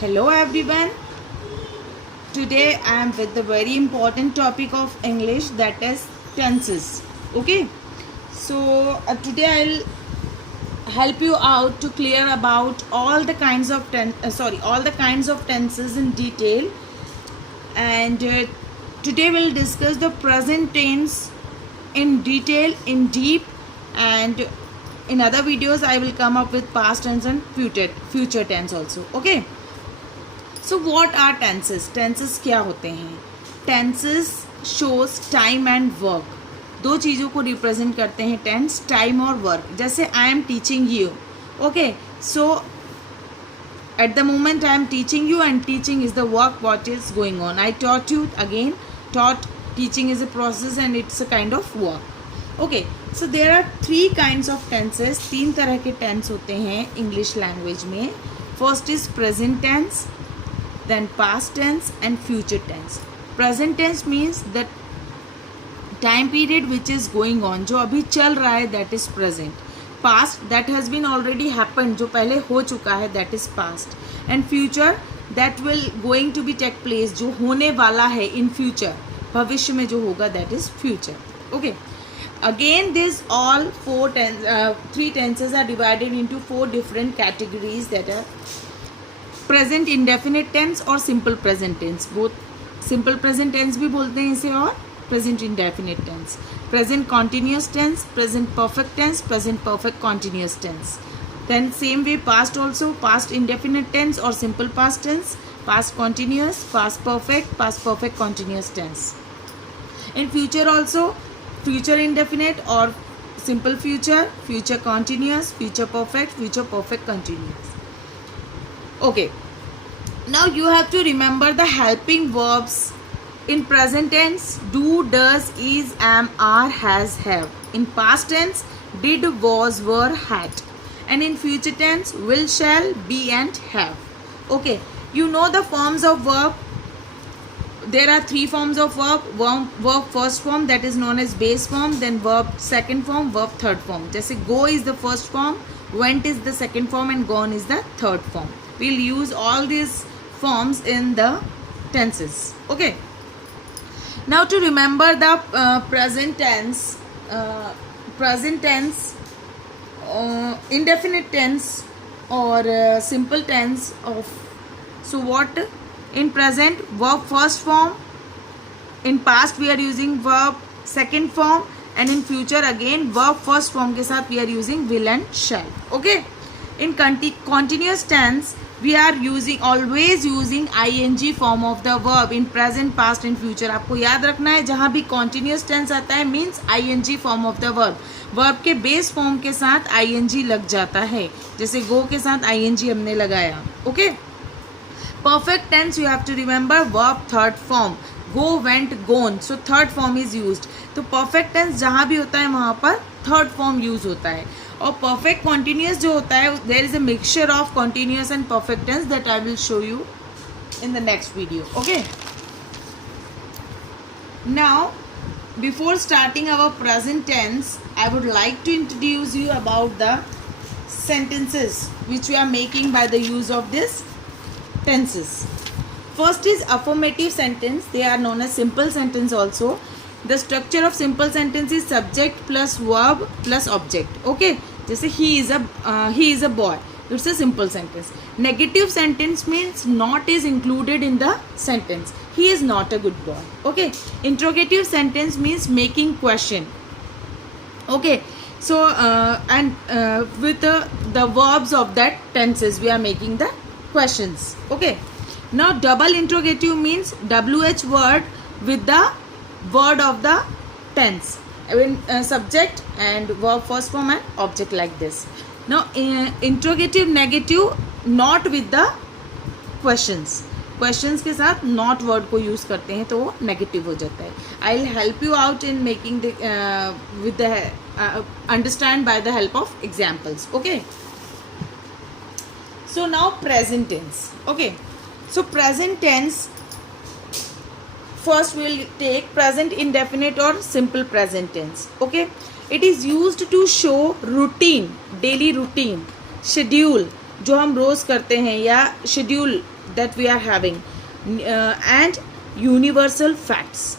Hello everyone. Today I am with the very important topic of English, that is tenses. Okay. So today I'll help you out to clear about all the kinds of tenses in detail. And today we'll discuss the present tense in detail, in deep, and in other videos I will come up with past tense and future tense also. Okay. So what are tenses. Tenses क्या होते हैं? Tenses shows time and work. दो चीज़ों को represent करते हैं tense, time और work. जैसे I am teaching you. Okay, so at the moment I am teaching you and teaching is the work what is going on. I taught you again. Taught, teaching is a process and it's a kind of work. Okay, so there are three kinds of tenses. तीन तरह के tense होते हैं English language में. First is present tense, then past tense and future tense. Present tense means the time period which is going on, जो अभी चल रहा है, that is present. Past, that has been already happened, जो पहले हो चुका है, that is past. And future, that will going to be take place, जो होने वाला है in future, भविष्य में जो होगा, that is future. Okay. Again, this all three tenses are divided into four different categories, that are present indefinite tense और simple present tense. Both simple present tense भी बोलते हैं इसे, और present indefinite tense. Present continuous tense, present perfect tense, present perfect continuous tense. Then same way past also, past indefinite tense और simple past tense, past continuous, past perfect continuous tense. In future also, future indefinite और simple future, future continuous, future perfect continuous. Okay, now you have to remember the helping verbs in present tense: do, does, is, am, are, has, have. In past tense, did, was, were, had. And in future tense, will, shall, be and have. Okay, you know the forms of verb. There are three forms of verb. Verb first form, that is known as base form. Then verb second form, verb third form. जैसे go is the first form, went is the second form, and gone is the third form. We'll use all these forms in the tenses. Okay. Now to remember the present tense, indefinite tense or simple tense of. So what? In present, verb first form. In past we are using verb second form, and in future again verb first form के साथ we are using will and shall. Okay. In continuous tense, we are always using ing form of the verb in present, past and future. आपको याद रखना है, जहाँ भी continuous tense आता है means ing form of the verb. verb के base form के साथ ing लग जाता है. जैसे go के साथ ing हमने लगाया. Okay. Perfect tense, you have to remember verb third form. go, went, gone. So third form is used. तो perfect tense जहाँ भी होता है वहाँ पर third form use होता है. और perfect continuous जो होता है, there is a mixture of continuous and perfect tense that I will show you in the next video. Okay. Now, before starting our present tense, I would like to introduce you about the sentences which we are making by the use of this tenses. First is affirmative sentence. They are known as simple sentence also. The structure of simple sentence is subject plus verb plus object. Okay. जैसे he is a boy. It's a simple sentence. Negative sentence means not is included in the sentence. He is not a good boy. Okay. Interrogative sentence means making question. Okay. So with the verbs of that tenses, we are making the questions. Okay. Now double interrogative means WH word with the word of the tense. Subject and verb first form and object, like this. Now interrogative negative, not with the questions. Questions के साथ not word को use करते हैं तो वो negative हो जाता है. I'll help you out in making the with the understand by the help of examples. Okay. So now present tense. Okay. So present tense. First we will take present indefinite or simple present tense. Okay. It is used to show routine, daily routine, schedule, जो हम रोज़ करते हैं, या schedule that we are having, and universal facts.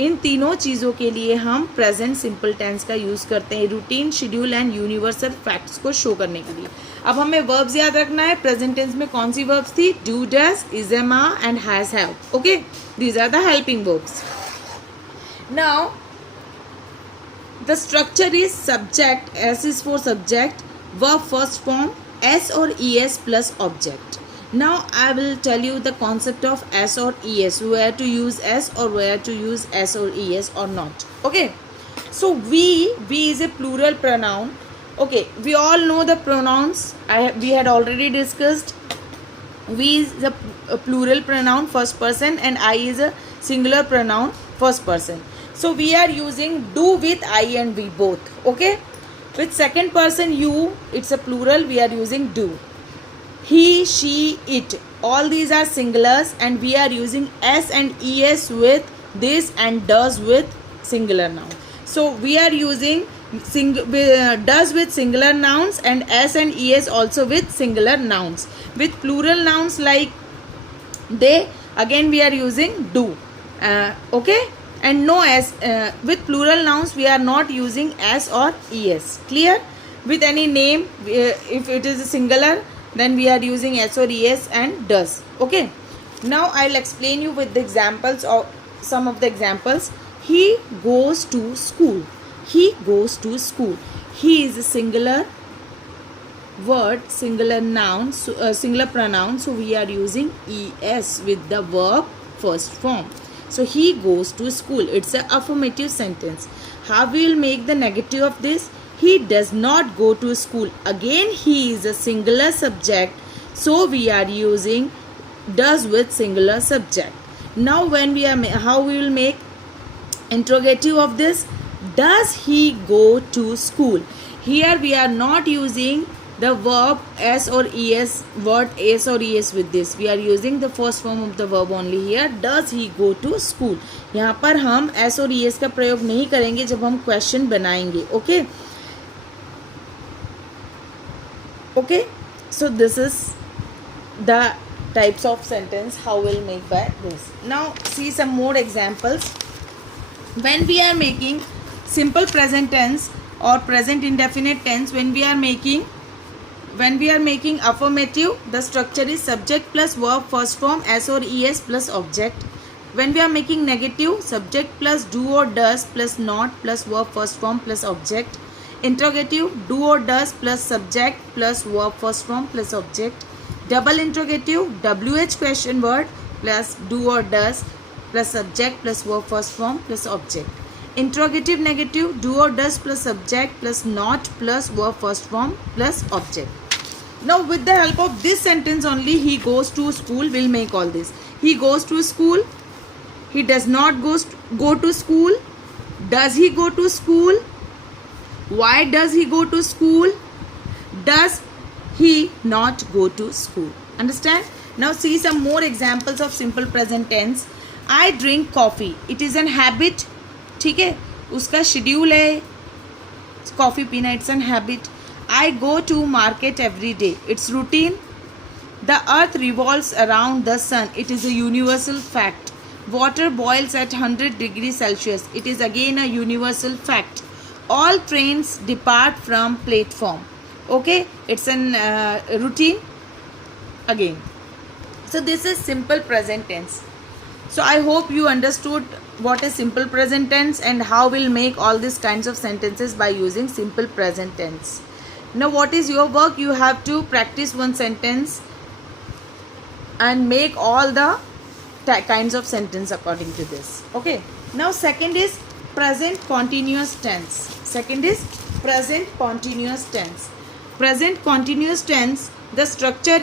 इन तीनों चीज़ों के लिए हम प्रेजेंट सिंपल टेंस का यूज़ करते हैं, routine, schedule and universal facts को शो करने के लिए। अब हमें वर्ब्स याद रखना है। प्रेजेंट टेंस में कौन सी वर्ब्स थी? Do, does, is, am, are and has, have. Okay, these are the helping verbs. Now the structure is subject, S is for subject, verb first form, S or ES plus object. Now I will tell you the concept of S or ES, where to use S or where to use S or ES or not. Okay, so we is a plural pronoun. Okay, we all know the pronouns. We had already discussed. We is a plural pronoun first person, and I is a singular pronoun first person. So we are using do with I and we both. Okay, with second person you, it's a plural, we are using do. He, she, it, all these are singulars, and we are using S and ES with this and does with singular noun. So we are using does with singular nouns and S and ES also with singular nouns. With plural nouns like they, again we are using do. Okay, and no S. With plural nouns we are not using S or ES. Clear? With any name, if it is a singular, then we are using S or ES and does. Okay, now I'll explain you with the examples, or some of the examples. He goes to school. He goes to school. He is a singular word, singular noun, singular pronoun, so we are using ES with the verb first form. So he goes to school. It's an affirmative sentence. How we will make the negative of this? He does not go to school. Again, he is a singular subject, so we are using does with singular subject. Now when we are how we will make interrogative of this? Does he go to school? Here we are not using the verb S or ES, word S or ES with this. We are using the first form of the verb only here. Does he go to school? यहाँ पर हम S और ES का प्रयोग नहीं करेंगे जब हम क्वेश्चन बनाएंगे. Okay? Okay? So this is the types of sentence how we'll make by this. Now see some more examples. When we are making simple present tense or present indefinite tense, when we are making affirmative, the structure is subject plus verb first form, S or ES plus object. When we are making negative, subject plus do or does plus not plus verb first form plus object. Interrogative, do or does plus subject plus verb first form plus object. Double interrogative, WH question word plus do or does plus subject plus verb first form plus object. Interrogative negative, do or does plus subject plus not plus verb first form plus object. Now with the help of this sentence only, he goes to school, will make all this. He goes to school. He does not go to school. Does he go to school? Why does he go to school? Does he not go to school? Understand? Now see some more examples of simple present tense. I drink coffee. It is an habit. ठीक है, उसका schedule है coffee पीना. It's an habit. I go to market every day. It's routine. The earth revolves around the sun. It is a universal fact. Water boils at 100 degrees Celsius. It is again a universal fact. All trains depart from platform. Okay, it's an routine again. So this is simple present tense. So I hope you understood what is simple present tense and how we'll make all these kinds of sentences by using simple present tense. Now what is your work? You have to practice one sentence and make all the kinds of sentence according to this. Okay. Now second is present continuous tense. Second is present continuous tense. Present continuous tense, the structure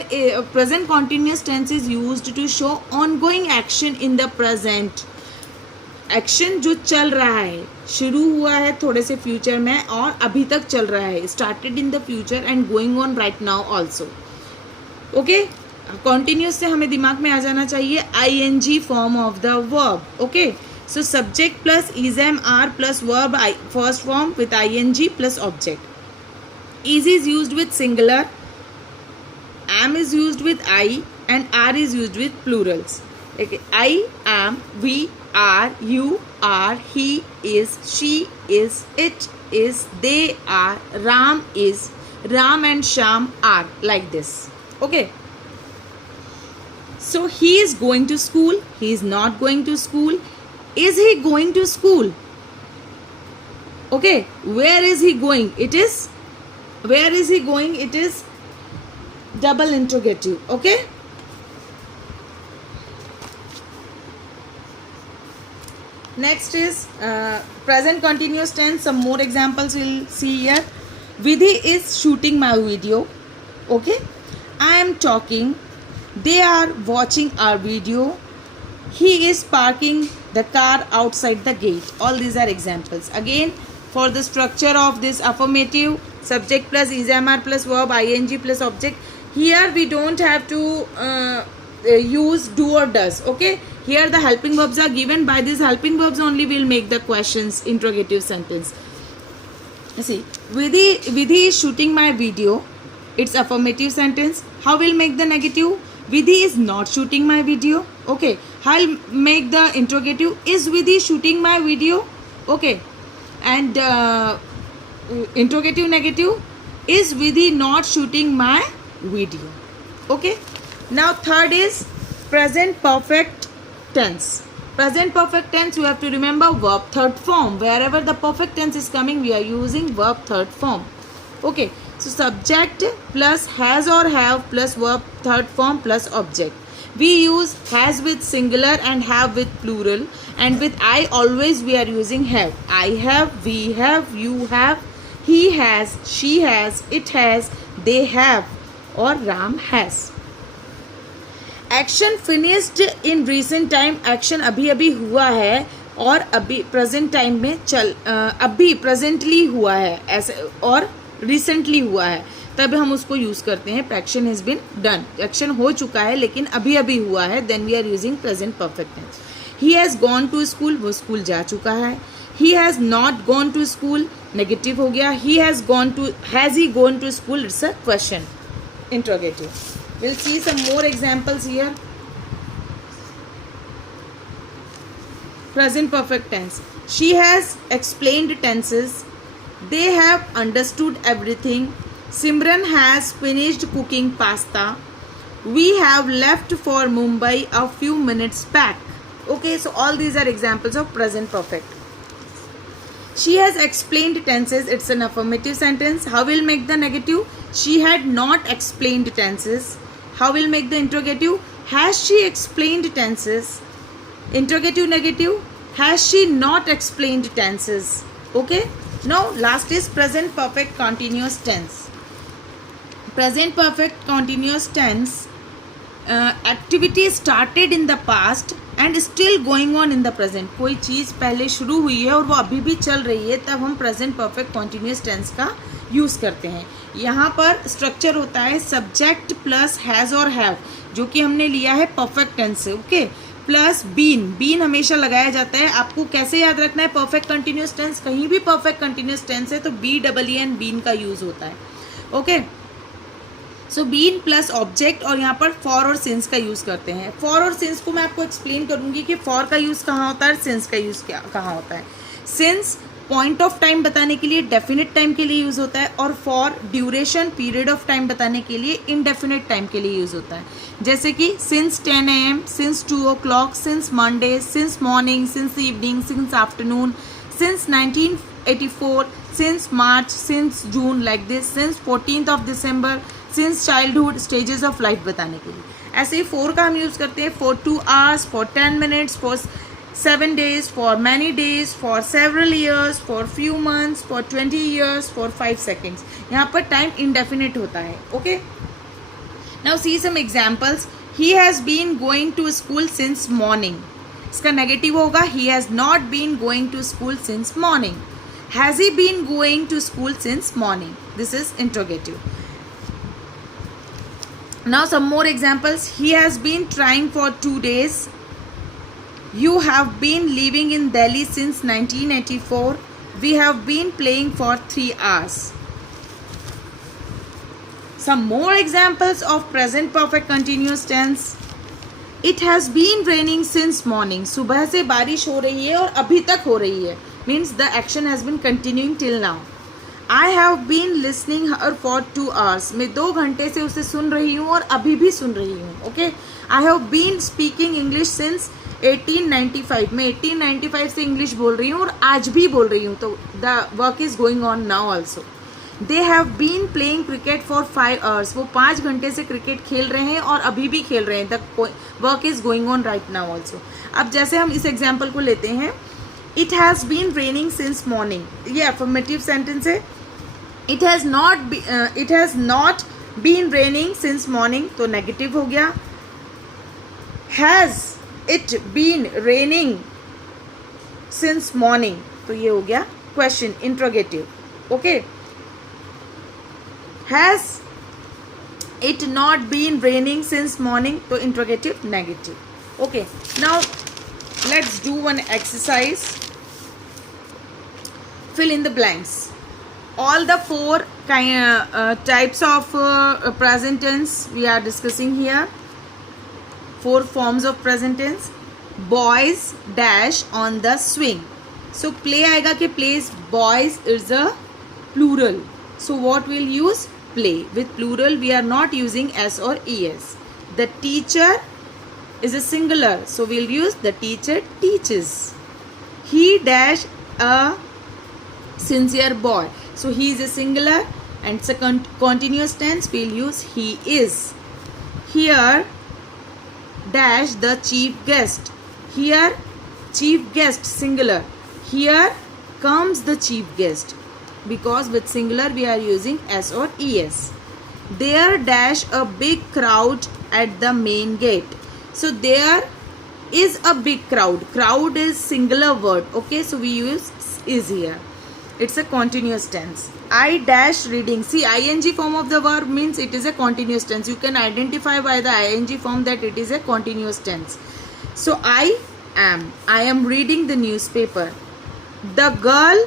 present continuous tense is used to show ongoing action in the present. Action जो चल रहा है, शुरू हुआ है थोड़े से future में और अभी तक चल रहा है. Started in the future and going on right now also. Okay, continuous से हमें दिमाग में आ जाना चाहिए ING form of the verb. Okay, so subject plus is am are plus verb first form with ING plus object. Is used with singular am is used with I and are is used with plurals. Okay. I am, we are, you are, he is, she is, it is, they are, Ram is, Ram and Sham are, like this. Okay. So he is going to school, he is not going to school. Is he going to school? Okay, where is he going? It is, where is he going? It is double interrogative. Okay. Next is present continuous tense. Some more examples we'll see here. Vidhi is shooting my video. Okay. I am talking. They are watching our video. He is parking the car outside the gate. All these are examples. Again, for the structure of this affirmative, subject plus is-am-are plus verb, ing plus object. Here we don't have to use do or does. Okay. Here the helping verbs are given. By these helping verbs only we'll make the questions, interrogative sentence. See, Vidhi is shooting my video. It's affirmative sentence. How will make the negative? Vidhi is not shooting my video. Okay. I'll make the interrogative. Is Vidhi shooting my video? Okay. And interrogative negative. Is Vidhi not shooting my video? Okay. Now third is present perfect tense. Present perfect tense, you have to remember verb third form. Wherever the perfect tense is coming, we are using verb third form. Okay. So subject plus has or have plus verb third form plus object. We use has with singular and have with plural, and with I always we are using have. I have, we have, you have, he has, she has, it has, they have, or Ram has. Action finished in recent time. Action अभी अभी हुआ है और अभी present time में अभी presently हुआ है ऐसे, और रिसेंटली हुआ है, तब हम उसको यूज करते हैं action has been done. Action हो चुका है लेकिन अभी अभी हुआ है, then we are using present perfect tense. He has gone to school, वो स्कूल जा चुका है. He has not gone to school, negative हो गया. He has gone to, has he gone to school, it's a question, interrogative. Will see some more examples here. Present perfect tense. She has explained tenses. They have understood everything. Simran has finished cooking pasta. We have left for Mumbai a few minutes back. Okay, so all these are examples of present perfect. She has explained tenses. It's an affirmative sentence. How will make the negative? She had not explained tenses. How will make the interrogative? Has she explained tenses? Interrogative negative. Has she not explained tenses? Okay. Now last is present perfect continuous tense. Present perfect continuous tense. Activity started in the past and still going on in the present. कोई चीज़ पहले शुरू हुई है और वो अभी भी चल रही है, तब हम present perfect continuous tense का यूज़ करते हैं. यहाँ पर स्ट्रक्चर होता है सब्जेक्ट प्लस हैज़ और हैव, जो कि हमने लिया है परफेक्ट टेंस से. ओके. Plus been. बीन हमेशा लगाया जाता है. आपको कैसे याद रखना है परफेक्ट कंटिन्यूस टेंस? कहीं भी परफेक्ट कंटिन्यूस टेंस है तो BEEN बीन का यूज होता है. Okay. So been plus object, और यहाँ पर फॉर और सिंस का यूज करते हैं. फॉर और सिंस को मैं आपको एक्सप्लेन करूंगी कि फॉर का यूज कहाँ होता है, सिंस का यूज कहाँ होता है. सिंस पॉइंट ऑफ टाइम बताने के लिए, डेफिनेट टाइम के लिए यूज होता है, और for duration period of time बताने के लिए इनडेफिनेट टाइम के लिए यूज होता है. जैसे कि since 10 AM, since 2 o'clock, since Monday, since morning, since evening, since afternoon, since 1984, since March, since June, like this. Since 14th of December, since childhood, stages of life बताने के लिए. ऐसे ही फोर का हम यूज करते हैं for 2 hours, for 10 minutes, for 7 days, for many days, for several years, for few months, for 20 years, for 5 seconds. यहाँ पर टाइम indefinite होता है. Okay. Now see some examples. He has been going to school since morning. इसका negative होगा he has not been going to school since morning. Has he been going to school since morning? This is interrogative. Now some more examples. He has been trying for 2 days. You have been living in Delhi since 1984. We have been playing for 3 hours. Some more examples of present perfect continuous tense. It has been raining since morning. सुबह से बारिश हो रही है और अभी तक हो रही है. Means the action has been continuing till now. I have been listening her for 2 hours. मैं 2 घंटे से उसे सुन रही हूँ और अभी भी सुन रही हूँ. Okay. I have been speaking English since 1895. मैं 1895 से इंग्लिश बोल रही हूँ और आज भी बोल रही हूँ. तो the work is going on now also. They have been playing cricket for 5 hours. वो 5 घंटे से क्रिकेट खेल रहे हैं और अभी भी खेल रहे हैं. The work is going on right now also. अब जैसे हम इस एग्जाम्पल को लेते हैं, It has been raining since morning. ये affirmative sentence है. It has not been raining since morning. तो negative हो गया. Has it been raining since morning? तो ये हो गया question, interrogative. Okay. Has it not been raining since morning? तो interrogative, negative. Okay. Now let's do one exercise. Fill in the blanks. All the 4 types of present tense we are discussing here. 4 forms of present tense. Boys dash on the swing. So play आएगा कि plays. Boys is a plural. So what we'll use? Play. With plural we are not using s or es. The teacher is a singular, so we'll use the teacher teaches. He dash a sincere boy, so he is a singular and it's a continuous tense, we'll use he is. Here dash the chief guest. Here chief guest singular. Here comes the chief guest, because with singular we are using s or es. There dash a big crowd at the main gate. So there is a big crowd. Crowd is singular word. Okay, so we use is here. It's a continuous tense. I dash reading. See, ing form of the verb means it is a continuous tense. You can identify by the ing form that it is a continuous tense. So I am reading the newspaper. The girl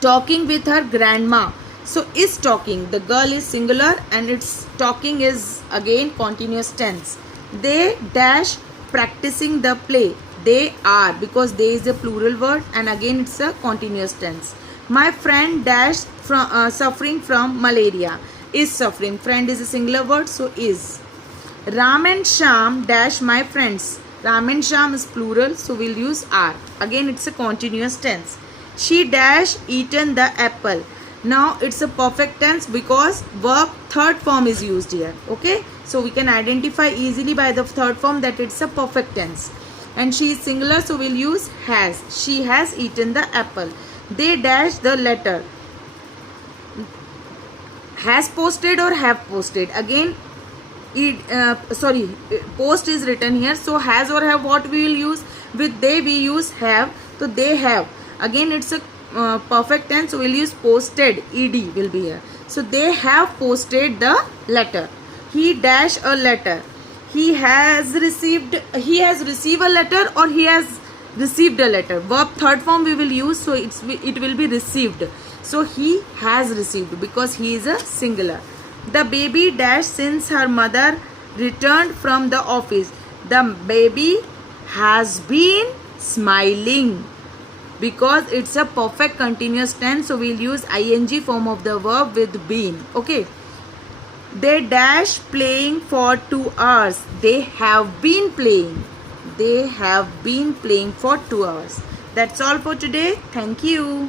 talking with her grandma. So is talking. The girl is singular and its talking is again continuous tense. They dash practicing the play. They are, because they is a plural word and again it's a continuous tense. My friend dash from suffering from malaria. Is suffering. Friend is a singular word, so is. Ram and Sham dash my friends. Ram and Sham is plural, so we'll use are. Again it's a continuous tense. She dash eaten the apple. Now it's a perfect tense because verb third form is used here. Okay, so we can identify easily by the third form that it's a perfect tense. And she is singular, so we'll use has. She has eaten the apple. They dash the letter. Has posted or have posted. Again, post is written here, so has or have what we will use. With they we use have, so they have. Again it's a perfect tense, so we'll use posted. Ed will be here. So they have posted the letter. He dash a letter. He has received a letter or he has received a letter. Verb third form we will use, so it will be received. So he has received because he is a singular. The baby dash since her mother returned from the office. The baby has been smiling, because it's a perfect continuous tense, so we'll use ing form of the verb with been. Okay. They dash playing for 2 hours. They have been playing. They have been playing for 2 hours. That's all for today. Thank you.